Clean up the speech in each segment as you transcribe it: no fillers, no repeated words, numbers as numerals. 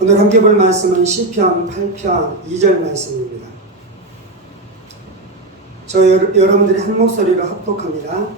오늘 함께 볼 말씀은 시편 8편 2절 말씀입니다. 여러분들이 한 목소리로 합독합니다.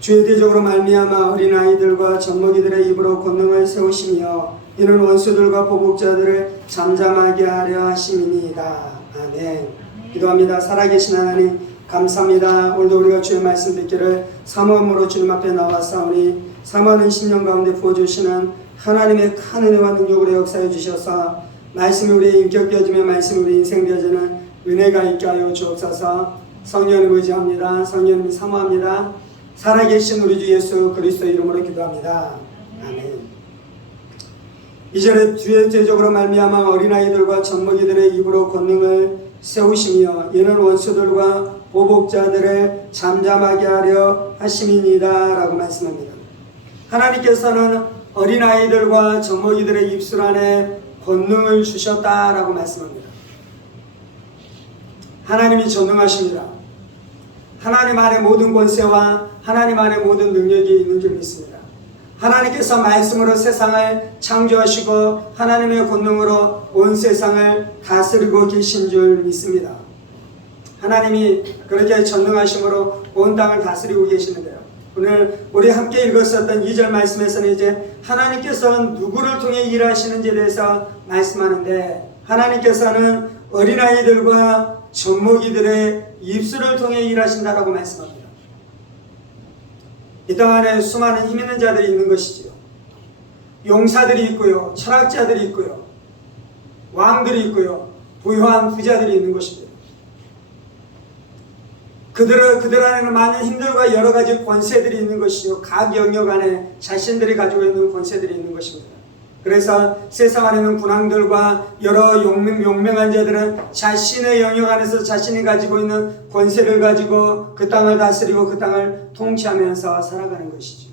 주의 대적으로 말미암아 어린아이들과 젖먹이들의 입으로 권능을 세우시며 이는 원수들과 보복자들을 잠잠하게 하려 하심이니이다. 아멘. 기도합니다. 살아계신 하나님 감사합니다. 오늘도 우리가 주의 말씀 듣기를 사모함으로 주님 앞에 나와싸우니 사모하는 신령 가운데 부어주시는 하나님의 큰 은혜와 능력으로 역사해 주셔서 말씀이 우리의 인격 되어지며 말씀이 우리 인생 되어지는 은혜가 있게 하여 주옵소서. 성령을 의지합니다. 성령을 사모합니다. 살아계신 우리 주 예수 그리스도 이름으로 기도합니다. 아멘. 이절에 주의 대적으로 말미암아 어린아이들과 젖먹이들의 입으로 권능을 세우시며 이는 원수들과 보복자들을 잠잠하게 하려 하심이니이다 라고 말씀합니다. 하나님께서는 어린아이들과 젖먹이들의 입술 안에 권능을 주셨다라고 말씀합니다. 하나님이 전능하십니다. 하나님 안에 모든 권세와 하나님 안에 모든 능력이 있는 줄 믿습니다. 하나님께서 말씀으로 세상을 창조하시고 하나님의 권능으로 온 세상을 다스리고 계신 줄 믿습니다. 하나님이 그렇게 전능하심으로 온 땅을 다스리고 계시는데요. 오늘 우리 함께 읽었었던 2절 말씀에서는 이제 하나님께서 누구를 통해 일하시는지에 대해서 말씀하는데 하나님께서는 어린아이들과 젖먹이들의 입술을 통해 일하신다라고 말씀합니다. 이 땅 안에 수많은 힘 있는 자들이 있는 것이지요. 용사들이 있고요. 철학자들이 있고요. 왕들이 있고요. 부유한 부자들이 있는 것이죠. 그들 안에는 많은 힘들과 여러 가지 권세들이 있는 것이요. 각 영역 안에 자신들이 가지고 있는 권세들이 있는 것입니다. 그래서 세상 안에는 군왕들과 여러 용맹한 자들은 자신의 영역 안에서 자신이 가지고 있는 권세를 가지고 그 땅을 다스리고 그 땅을 통치하면서 살아가는 것이죠.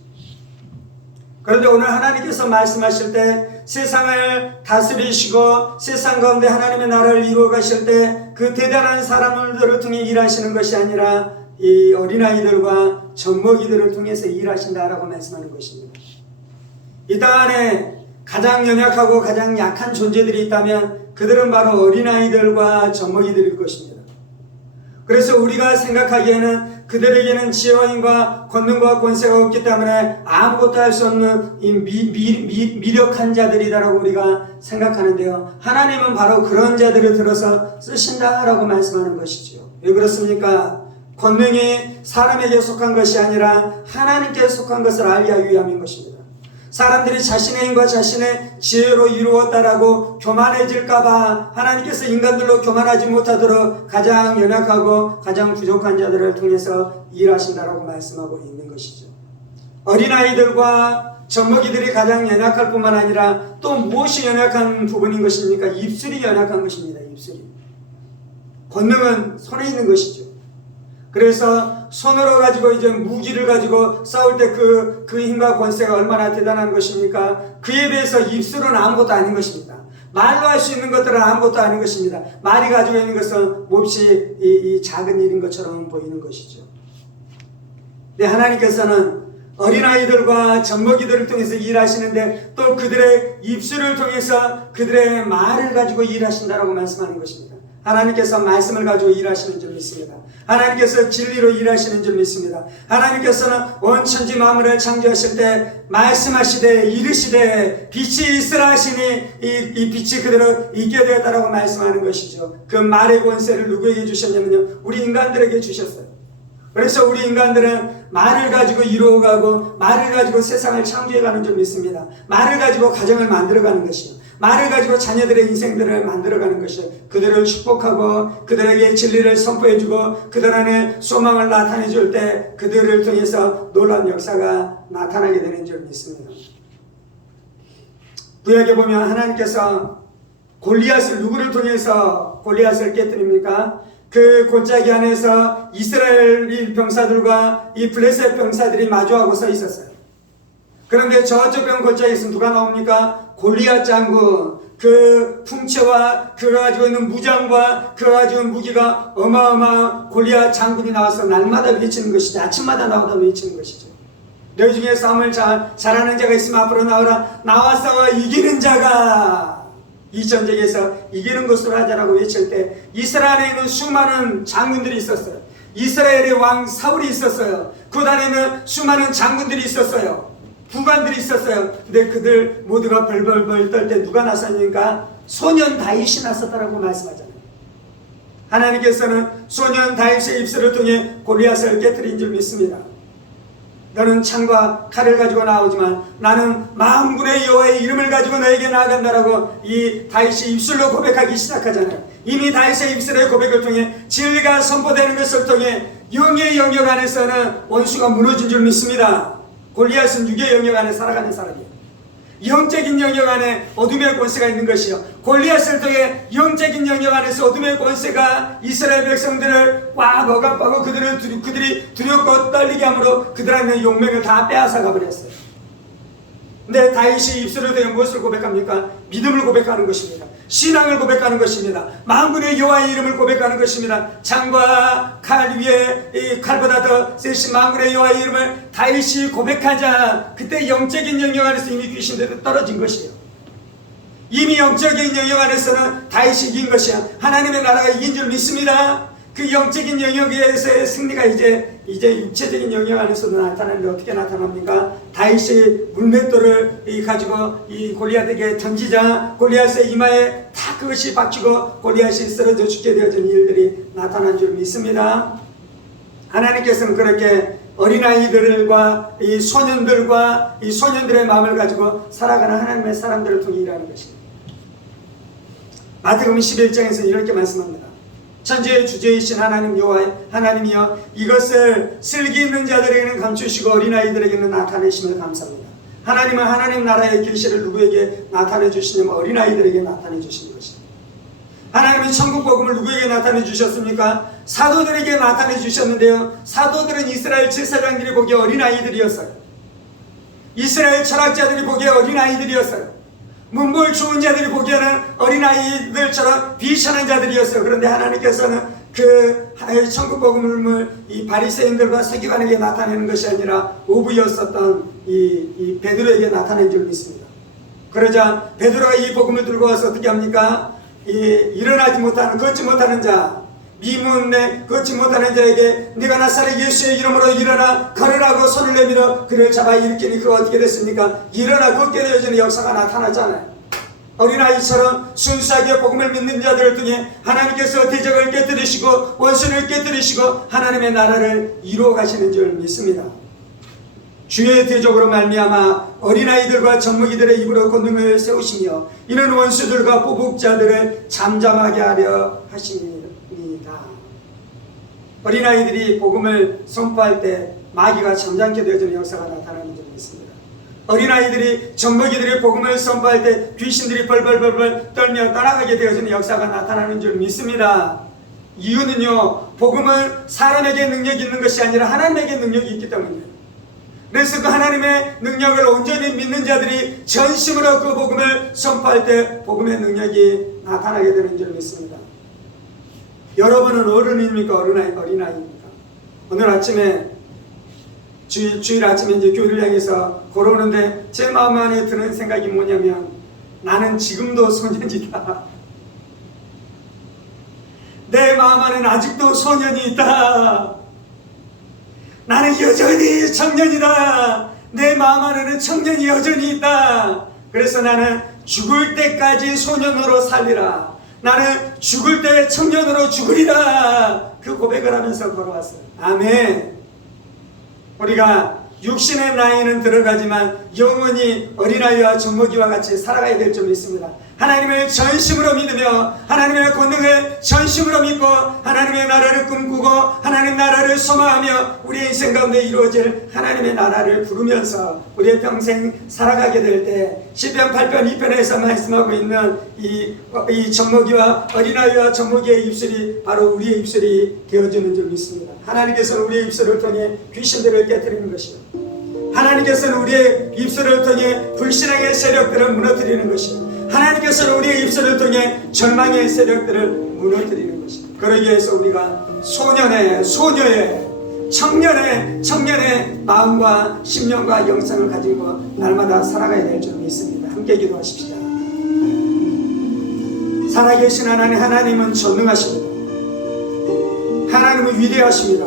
그런데 오늘 하나님께서 말씀하실 때 세상을 다스리시고 세상 가운데 하나님의 나라를 이루어 가실 때 그 대단한 사람들을 통해 일하시는 것이 아니라 이 어린아이들과 젖먹이들을 통해서 일하신다라고 말씀하는 것입니다. 이 땅 안에 가장 연약하고 가장 약한 존재들이 있다면 그들은 바로 어린아이들과 젖먹이들일 것입니다. 그래서 우리가 생각하기에는 그들에게는 지혜와 힘과 권능과 권세가 없기 때문에 아무것도 할 수 없는 이 미력한 자들이다라고 우리가 생각하는데요. 하나님은 바로 그런 자들을 들어서 쓰신다라고 말씀하는 것이죠. 왜 그렇습니까? 권능이 사람에게 속한 것이 아니라 하나님께 속한 것을 알기 위함인 것입니다. 사람들이 자신의 힘과 자신의 지혜로 이루었다라고 교만해질까봐 하나님께서 인간들로 교만하지 못하도록 가장 연약하고 가장 부족한 자들을 통해서 일하신다라고 말씀하고 있는 것이죠. 어린아이들과 젖먹이들이 가장 연약할 뿐만 아니라 또 무엇이 연약한 부분인 것입니까? 입술이 연약한 것입니다. 입술이. 권능은 손에 있는 것이죠. 그래서 손으로 가지고 이제 무기를 가지고 싸울 때 그 힘과 권세가 얼마나 대단한 것입니까? 그에 비해서 입술은 아무것도 아닌 것입니다. 말로 할 수 있는 것들은 아무것도 아닌 것입니다. 말이 가지고 있는 것은 몹시 이 작은 일인 것처럼 보이는 것이죠. 네, 하나님께서는 어린아이들과 젖먹이들을 통해서 일하시는데 또 그들의 입술을 통해서 그들의 말을 가지고 일하신다라고 말씀하는 것입니다. 하나님께서 말씀을 가지고 일하시는 줄 믿습니다. 하나님께서 진리로 일하시는 줄 믿습니다. 하나님께서는 온 천지 만물을 창조하실 때 말씀하시되 이르시되 빛이 있으라 하시니 이 빛이 그대로 있게 되었다라고 말씀하는 것이죠. 그 말의 권세를 누구에게 주셨냐면요, 우리 인간들에게 주셨어요. 그래서 우리 인간들은 말을 가지고 이루어가고 말을 가지고 세상을 창조해가는 줄 믿습니다. 말을 가지고 가정을 만들어가는 것이요, 말을 가지고 자녀들의 인생들을 만들어가는 것이요, 그들을 축복하고 그들에게 진리를 선포해주고 그들 안에 소망을 나타내줄 때 그들을 통해서 놀라운 역사가 나타나게 되는 줄 믿습니다. 구약에 보면 하나님께서 골리앗을 누구를 통해서 골리앗을 깨뜨립니까? 그 골짜기 안에서 이스라엘 병사들과 이 블레셋 병사들이 마주하고 서 있었어요. 그런데 저쪽 골짜기에서 누가 나옵니까? 골리앗 장군. 그 풍채와 그가 가지고 있는 무장과 그가 가지고 있는 무기가 어마어마한 골리앗 장군이 나와서 날마다 외치는 것이죠. 아침마다 나와서 외치는 것이죠. 너희 중에 싸움을 잘하는 자가 있으면 앞으로 나오라. 나와 싸워 이기는 자가 이 전쟁에서 이기는 것으로 하자라고 외칠 때 이스라엘에 있는 수많은 장군들이 있었어요. 이스라엘의 왕 사울이 있었어요. 그 안에는 수많은 장군들이 있었어요. 부관들이 있었어요. 근데 그들 모두가 벌벌벌 떨 때 누가 나섰는가? 소년 다윗이 나섰다라고 말씀하잖아요. 하나님께서는 소년 다윗의 입술을 통해 골리앗을 깨뜨린 줄 믿습니다. 너는 창과 칼을 가지고 나오지만 나는 만군의 여호와의 이름을 가지고 너에게 나아간다라고 이 다윗이 입술로 고백하기 시작하잖아요. 이미 다윗의 입술의 고백을 통해 진리가 선포되는 것을 통해 영의 영역 안에서는 원수가 무너진 줄 믿습니다. 골리앗은 육의 영역 안에 살아가는 사람이에요. 영적인 영역 안에 어둠의 권세가 있는 것이요, 골리앗을 통해 영적인 영역 안에서 어둠의 권세가 이스라엘 백성들을 꽉 억압하고 그들이 두렵고 떨리게 함으로 그들한테 용맹을 다 빼앗아 가버렸어요. 근데 다윗이 입술을 통해 무엇을 고백합니까? 믿음을 고백하는 것입니다. 신앙을 고백하는 것입니다. 만군의 여호와의 이름을 고백하는 것입니다. 창과 칼 위에 이 칼보다 더 세신 만군의 여호와의 이름을 다윗이 고백하자 그때 영적인 영역 안에서 이미 귀신들이 떨어진 것이에요. 이미 영적인 영역 안에서는 다윗이 이긴 것이야. 하나님의 나라가 이긴 줄 믿습니다. 그 영적인 영역에서의 승리가 이제 육체적인 영역 안에서도 나타나는데 어떻게 나타납니까? 다윗이 물맷돌을 가지고 이 골리앗에게 던지자 골리앗의 이마에 다 그것이 박히고 골리앗이 쓰러져 죽게 되어진 일들이 나타난 줄 믿습니다. 하나님께서는 그렇게 어린아이들과 이 소년들과 이 소년들의 마음을 가지고 살아가는 하나님의 사람들을 통해 일하는 것입니다. 마태복음 11장에서 이렇게 말씀합니다. 천지의 주제이신 하나님 여호와 하나님이여 이것을 슬기 있는 자들에게는 감추시고 어린아이들에게는 나타내심을 감사합니다. 하나님은 하나님 나라의 계시를 누구에게 나타내 주시냐면 어린아이들에게 나타내 주신 것입니다. 하나님은 천국 복음을 누구에게 나타내 주셨습니까? 사도들에게 나타내 주셨는데요, 사도들은 이스라엘 제사장들이 보기에 어린아이들이었어요. 이스라엘 철학자들이 보기에 어린아이들이었어요. 문벌 좋은 자들이 보기에는 어린아이들처럼 비천한 자들이었어요. 그런데 하나님께서는 그 천국 복음을 이 바리새인들과 서기관에게 나타내는 것이 아니라 오부였었던 이 베드로에게 나타낸 줄 믿습니다. 그러자 베드로가 이 복음을 들고 와서 어떻게 합니까? 일어나지 못하는, 걷지 못하는 자, 미문에 걷지 못하는 자에게 네가 나사렛 예수의 이름으로 일어나 걸으라고 손을 내밀어 그를 잡아 일으키니 그가 어떻게 됐습니까? 일어나 걷게 되어지는 역사가 나타나잖아요. 어린아이처럼 순수하게 복음을 믿는 자들을 통해 하나님께서 대적을 깨뜨리시고 원수를 깨뜨리시고 하나님의 나라를 이루어 가시는 줄 믿습니다. 주의 대적으로 말미암아 어린아이들과 젖먹이들의 입으로 권능을 세우시며 이는 원수들과 보복자들을 잠잠하게 하려 하십니다. 어린아이들이 복음을 선포할 때 마귀가 잠잠게 되어지는 역사가 나타나는 줄 믿습니다. 어린아이들이 젖먹이들이 복음을 선포할 때 귀신들이 벌벌벌벌 떨며 따라가게 되어지는 역사가 나타나는 줄 믿습니다. 이유는요, 복음은 사람에게 능력이 있는 것이 아니라 하나님에게 능력이 있기 때문이에요. 그래서 그 하나님의 능력을 온전히 믿는 자들이 전심으로 그 복음을 선포할 때 복음의 능력이 나타나게 되는 줄 믿습니다. 여러분은 어른입니까? 어린아이입니까? 오늘 아침에 주일 아침에 이제 교회를 향해서 걸어오는데 제 마음 안에 드는 생각이 뭐냐면 나는 지금도 소년이다. 내 마음 안에는 아직도 소년이 있다. 나는 여전히 청년이다. 내 마음 안에는 청년이 여전히 있다. 그래서 나는 죽을 때까지 소년으로 살리라. 나는 죽을 때 청년으로 죽으리라. 그 고백을 하면서 걸어왔어요. 아멘. 우리가 육신의 나이는 들어가지만 영원히 어린아이와 젖먹이와 같이 살아가야 될 줄 믿습니다. 하나님을 전심으로 믿으며 하나님의 권능을 전심으로 믿고 하나님의 나라를 꿈꾸고 하나님 나라를 소망하며 우리의 인생 가운데 이루어질 하나님의 나라를 부르면서 우리의 평생 살아가게 될 때 시편 8편 2편에서 말씀하고 있는 이 젖먹이와 어린아이와 젖먹이의 입술이 바로 우리의 입술이 되어주는 줄 믿습니다. 하나님께서는 우리의 입술을 통해 귀신들을 깨뜨리는 것이요, 하나님께서는 우리의 입술을 통해 불신앙의 세력들을 무너뜨리는 것이요, 하나님께서는 우리의 입술을 통해 절망의 세력들을 무너뜨리는 것입니다. 그러기 위해서 우리가 소년의, 소녀의, 청년의 마음과 심령과 영성을 가지고 날마다 살아가야 될 줄 믿습니다. 함께 기도하십시다. 살아계신 하나님은 전능하십니다. 하나님은 위대하십니다.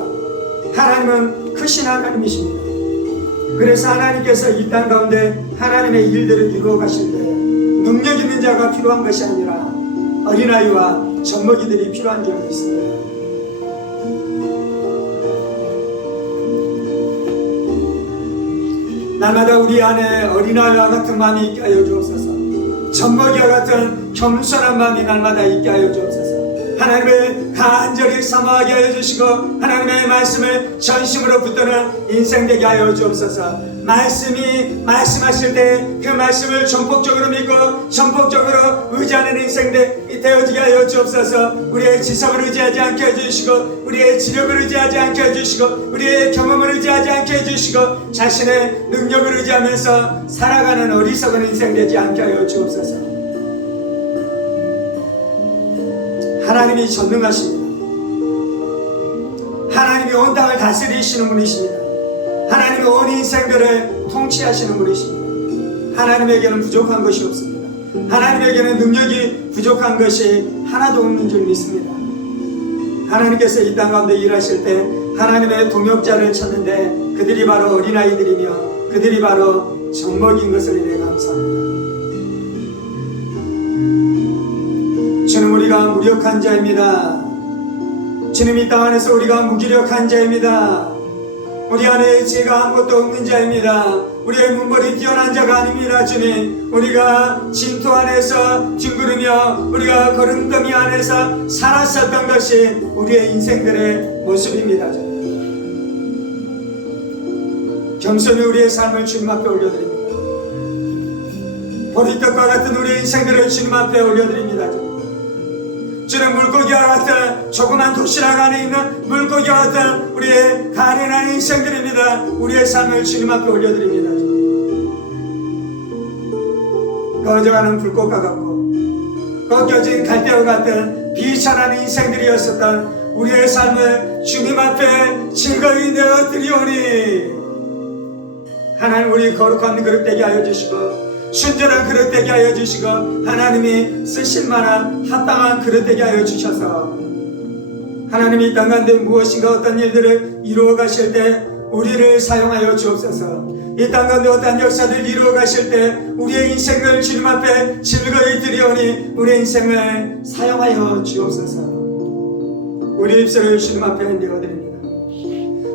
하나님은 크신 하나님이십니다. 그래서 하나님께서 이 땅 가운데 하나님의 일들을 이루어 가실 때 능력 있는 자가 필요한 것이 아니라 어린아이와 젖먹이들이 필요한 줄로 있습니다. 날마다 우리 안에 어린아이와 같은 마음이 있게 하여 주옵소서. 젖먹이와 같은 겸손한 마음이 날마다 있게 하여 주옵소서. 하나님을 간절히 사모하게 하여 주시고 하나님의 말씀을 전심으로 붙드는 인생 되게 하여 주옵소서. 말씀하실 때 그 말씀을 전폭적으로 믿고 전폭적으로 의지하는 인생 되어지게 하여 주옵소서. 우리의 지성을 의지하지 않게 해주시고 우리의 지력을 의지하지 않게 해주시고 우리의 경험을 의지하지 않게 해주시고 자신의 능력을 의지하면서 살아가는 어리석은 인생 되지 않게 하여 주옵소서. 하나님이 전능하십니다. 하나님이 온 땅을 다스리시는 분이십니다. 하나님이 온 인생들을 통치하시는 분이십니다. 하나님에게는 부족한 것이 없습니다. 하나님에게는 능력이 부족한 것이 하나도 없는 줄 믿습니다. 하나님께서 이 땅 가운데 일하실 때 하나님의 동역자를 찾는데 그들이 바로 어린아이들이며 그들이 바로 젖먹인 것을 인해 감사합니다. 주님, 우리가 무력한 자입니다. 주님, 이 땅 안에서 우리가 무기력한 자입니다. 우리 안에 죄가 아무것도 없는 자입니다. 우리의 문벌이 뛰어난 자가 아닙니다. 주님, 우리가 진토 안에서 뒹구르며 우리가 거름더미 안에서 살았었던 것이 우리의 인생들의 모습입니다. 주님, 겸손히 우리의 삶을 주님 앞에 올려드립니다. 보리떡과 같은 우리의 인생들을 주님 앞에 올려드립니다. 주님, 물고기와 같은 조그만 도시락 안에 있는 물고기와 같은 우리의 가련한 인생들입니다. 우리의 삶을 주님 앞에 올려드립니다. 꺼져가는 불꽃과 같고 꺾여진 갈대와 같은 비천한 인생들이었었던 우리의 삶을 주님 앞에 즐거이 내어드리오니 하나님, 우리 거룩한 그릇 되게 하여 주시고 순전한 그릇 되게 하여 주시고 하나님이 쓰실 만한 합당한 그릇 되게 하여 주셔서 하나님이 이 땅 가운데 무엇인가 어떤 일들을 이루어 가실 때 우리를 사용하여 주옵소서. 이 땅 가운데 어떤 역사를 이루어 가실 때 우리의 인생을 주님 앞에 즐거이 드리오니 우리의 인생을 사용하여 주옵소서. 우리의 입술을 주님 앞에 내어드립니다.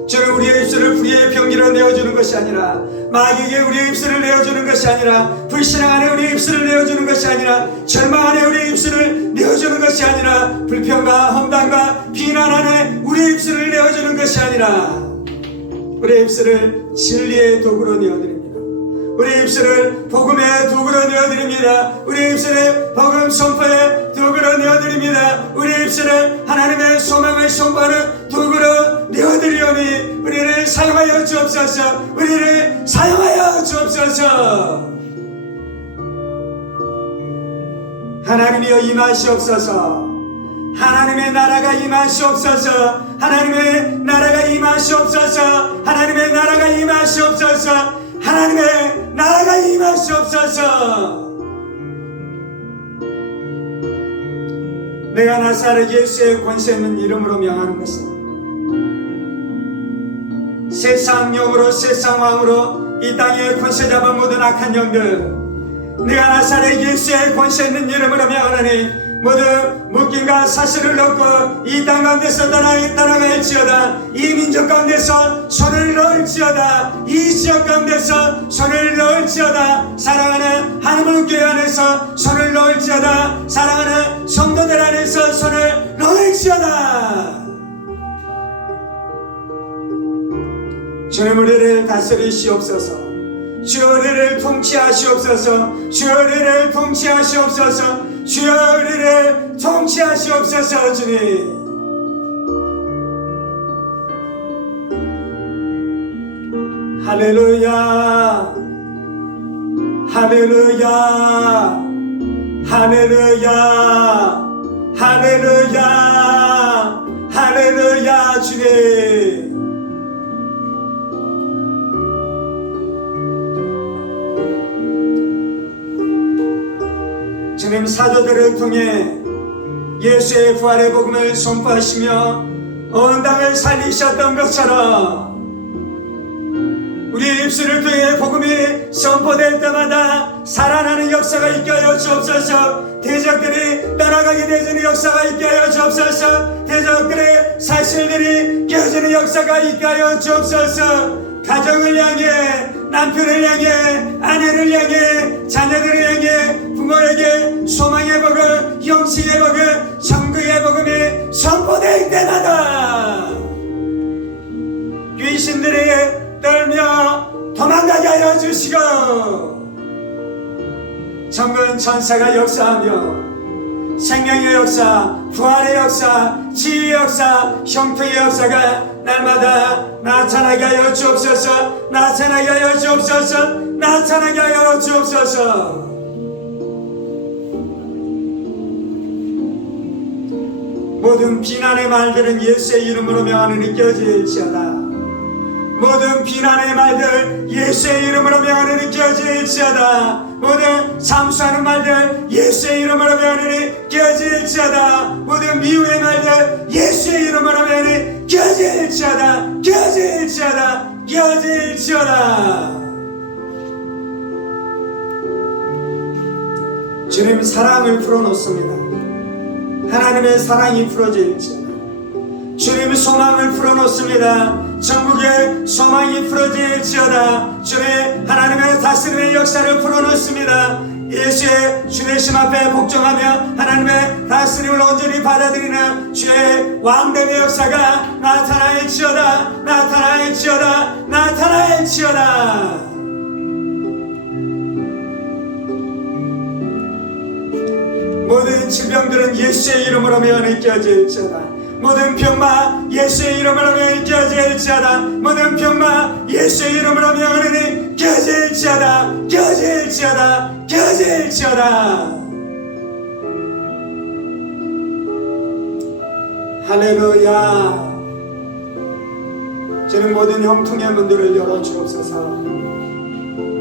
주는 우리의 입술을 불의의 병기로 내어주는 것이 아니라 마귀에게 우리의 입술을 내어주는 것이 아니라 불신앙 안에 우리의 입술을 내어주는 것이 아니라 절망 안에 우리의 입술을 내어주는 것이 아니라 불평과 험담과 비난 안에 우리의 입술을 내어주는 것이 아니라 우리의 입술을 진리의 도구로 내어드립니다. 우리의 입술을 복음의 도구로 내어드립니다. 우리의 입술을 복음 선포의 도구로 내어드립니다. 우리의 입술을 하나님의 소망을 선포하는 도구로 내어드리오니 우리를 사용하여 주옵소서. 우리를 사용하여 주옵소서. 하나님이여 임하시옵소서. 하나님의 나라가 임하시옵소서. 하나님의 나라가 임하시옵소서. 하나님의 나라가 임하시옵소서. 하나님의 나라가 임하시옵소서. 내가 나사렛 예수의 권세 있는 이름으로 명하는 것은 세상 영으로 세상 왕으로 이 땅에 권세 잡은 모든 악한 영들, 내가 나사렛 예수의 권세 있는 이름으로 명하노니 모두 묶임과 사슬을 놓고 이 땅 가운데서 따라갈지어다. 이 민족 가운데서 손을 넣을지어다. 이 지역 가운데서 손을 넣을지어다. 사랑하는 하나님의 교회 안에서 손을 넣을지어다. 사랑하는 성도들 안에서 손을 넣을지어다. 주님, 우리를 다스리시옵소서. 주여, 우리를 통치하시옵소서. 주여, 우리를 통치하시옵소서. 주여, 우리를 통치하시옵소서. 주님, 할렐루야, 할렐루야, 할렐루야, 할렐루야, 할렐루야. 주님, 주님, 사도들을 통해 예수의 부활의 복음을 선포하시며 온 땅을 살리셨던 것처럼 우리 입술을 통해 복음이 선포될 때마다 살아나는 역사가 있게 하여 주옵소서. 대적들이 떠나가게 되는 역사가 있게 하여 주옵소서. 대적들의 사실들이 깨어지는 역사가 있게 하여 주옵소서. 가정을 향해, 남편을 향해, 아내를 향해, 자녀들을 향해, 부모에게 소망의 복음, 영생의 복음, 천국의 복음이 선포될 때마다 귀신들이 떨며 도망가게 하여 주시고 천군 천사가 역사하며 생명의 역사, 부활의 역사, 지혜의 역사, 형통의 역사가 날마다 나타나게 하여 주옵소서. 나타나게 하여 주옵소서. 나타나게 하여 주옵소서. 모든 비난의 말들은 예수의 이름으로 명하는 느껴질지어다. 모든 비난의 말들 예수의 이름으로 명하는 느껴질지어다. 모든 잠수하는 말들 예수의 이름으로 명하는 느껴질지어다. 모든 미움의 말들 예수의 이름으로 명하는 느껴질지어다. 느껴질지어다. 느껴질지어다. 주님 사랑을 풀어놓습니다. 하나님의 사랑이 풀어질지어다. 주님의 소망을 풀어놓습니다. 천국의 소망이 풀어질지어다. 주의 하나님의 다스림의 역사를 풀어놓습니다. 예수의 주내심 앞에 복종하며 하나님의 다스림을 온전히 받아들이는 주의 왕됨의 역사가 나타날지어다. 나타날지어다. 나타날지어다. 모든 질병들은 예수의 이름으로 느껴질지어다. 모든 병마 예수의 이름으로 느껴질지어다. 모든 병마 예수의 이름으로 느껴질지어다. 느껴질지어다. 느껴질지어다. 할렐루야. 저는 모든 형통의 문들을 열어주옵소서.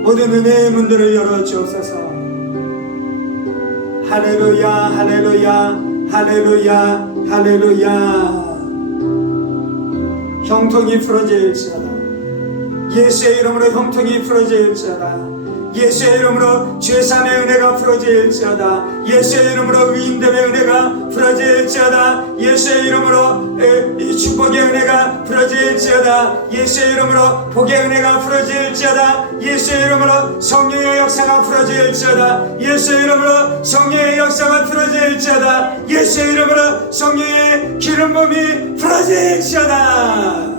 모든 은혜의 문들을 열어주옵소서. 할렐루야. 할렐루야. 할렐루야. 할렐루야. 형통이 풀어질지어다. 예수의 이름으로 형통이 풀어질지어다. 예수의 이름으로 죄사함의 은혜가 풀어질지어다. 예수의 이름으로 위임됨의 은혜가 풀어질지어다. 예수의 이름으로 이 축복의 은혜가 풀어질지어다. 예수의 이름으로 복의 은혜가 풀어질지어다. 예수의 이름으로 성령의 역사가 풀어질지어다. 예수의 이름으로 성령의 역사가 풀어질지어다. 예수의 이름으로 성령의 기름 부음이 풀어질지어다.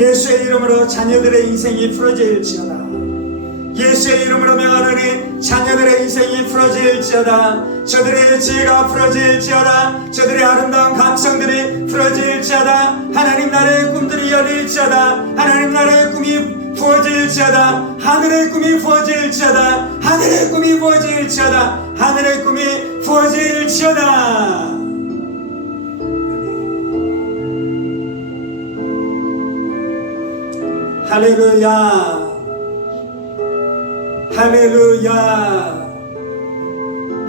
예수의 이름으로 자녀들의 인생이 풀어질지어다. 예수의 이름으로 명하노니 자녀들의 인생이 풀어질지어다. 저들의 지혜가 풀어질지어다. 저들의 아름다운 감성들이 풀어질지어다. 하나님 나라의 꿈들이 열릴지어다. 하나님 나라의 꿈이 부어질지어다. 하늘의 꿈이 부어질지어다. 하늘의 꿈이 부어질지어다. 하늘의 꿈이 부어질지어다. 할렐루야. 할렐루야.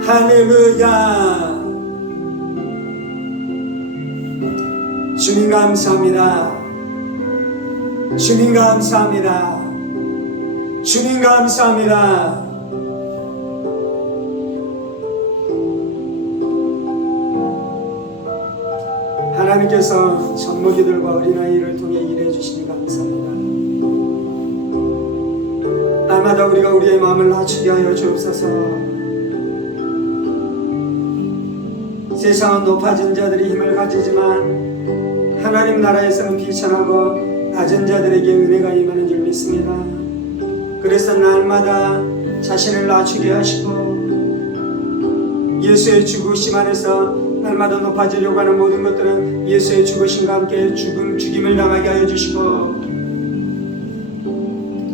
할렐루야. 주님 감사합니다. 주님 감사합니다. 주님 감사합니다. 하나님께서 젖먹이들과 어린아이를 통해 일해 주시니 감사합니다. 날마다 우리가 우리의 마음을 낮추게 하여 주옵소서. 세상은 높아진 자들이 힘을 가지지만 하나님 나라에서는 비천하고 낮은 자들에게 은혜가 임하는 줄 믿습니다. 그래서 날마다 자신을 낮추게 하시고 예수의 죽으심 안에서 날마다 높아지려고 하는 모든 것들은 예수의 죽으심과 함께 죽임을 당하게 하여 주시고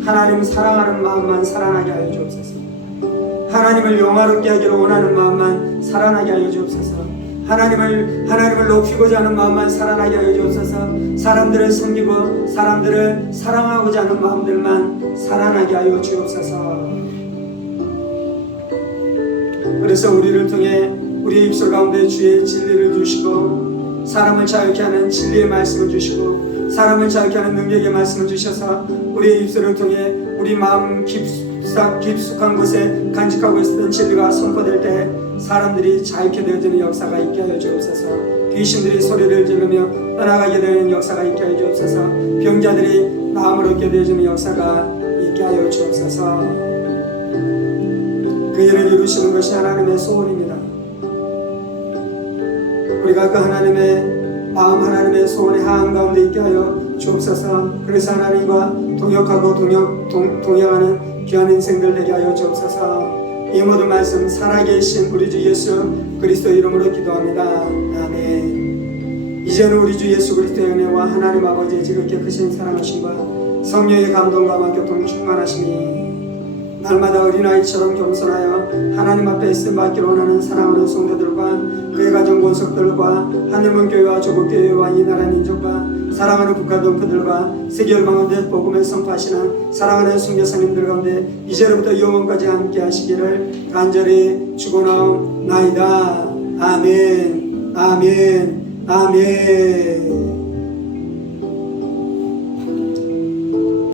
하나님 사랑하는 마음만 살아나게 하여 주옵소서. 하나님을 영화롭게 하기를 원하는 마음만 살아나게 하여 주옵소서. 하나님을 높이고자 하는 마음만 살아나게 하여 주옵소서. 사람들을 섬기고 사람들을 사랑하고자 하는 마음들만 살아나게 하여 주옵소서. 그래서 우리를 통해 우리 입술 가운데 주의 진리를 주시고 사람을 자유케 하는 진리의 말씀을 주시고 사람을 자유케 하는 능력의 말씀을 주셔서 우리의 입술을 통해 우리 마음 깊숙한 곳에 간직하고 있었던 진리가 선포될 때 사람들이 자유케 되어지는 역사가 있게 하여 주옵소서. 귀신들이 소리를 지르며 떠나가게 되는 역사가 있게 하여 주옵소서. 병자들이 나음을 얻게 되어지는 역사가 있게 하여 주옵소서. 그 일을 이루시는 것이 하나님의 소원입니다. 우리가 그 하나님의 마음, 하나님의 소원의 하한 가운데 있게 하여 주옵소서. 그래서 하나님과 동역하고 동행하는 귀한 인생들 되게 하여 주옵소서. 이 모든 말씀 살아계신 우리 주 예수 그리스도 이름으로 기도합니다. 아멘. 이제는 우리 주 예수 그리스도의 은혜와 하나님 아버지의 지극히 크신 사랑하심과 성령의 감동과 교통 충만하시니 날마다 어린아이처럼 겸손하여 하나님 앞에 쓰임받기를 원하는 사랑하는 성도들과 그의 가정 권속들과 하늘문교회와 조국교회와 이 나라 민족과 사랑하는 국가 동포들과 세계 열방 가운데 복음을 선포하시는 사랑하는 선교사님들 가운데 이제로부터 영원까지 함께 하시기를 간절히 축원하옵나이다. 아멘. 아멘. 아멘.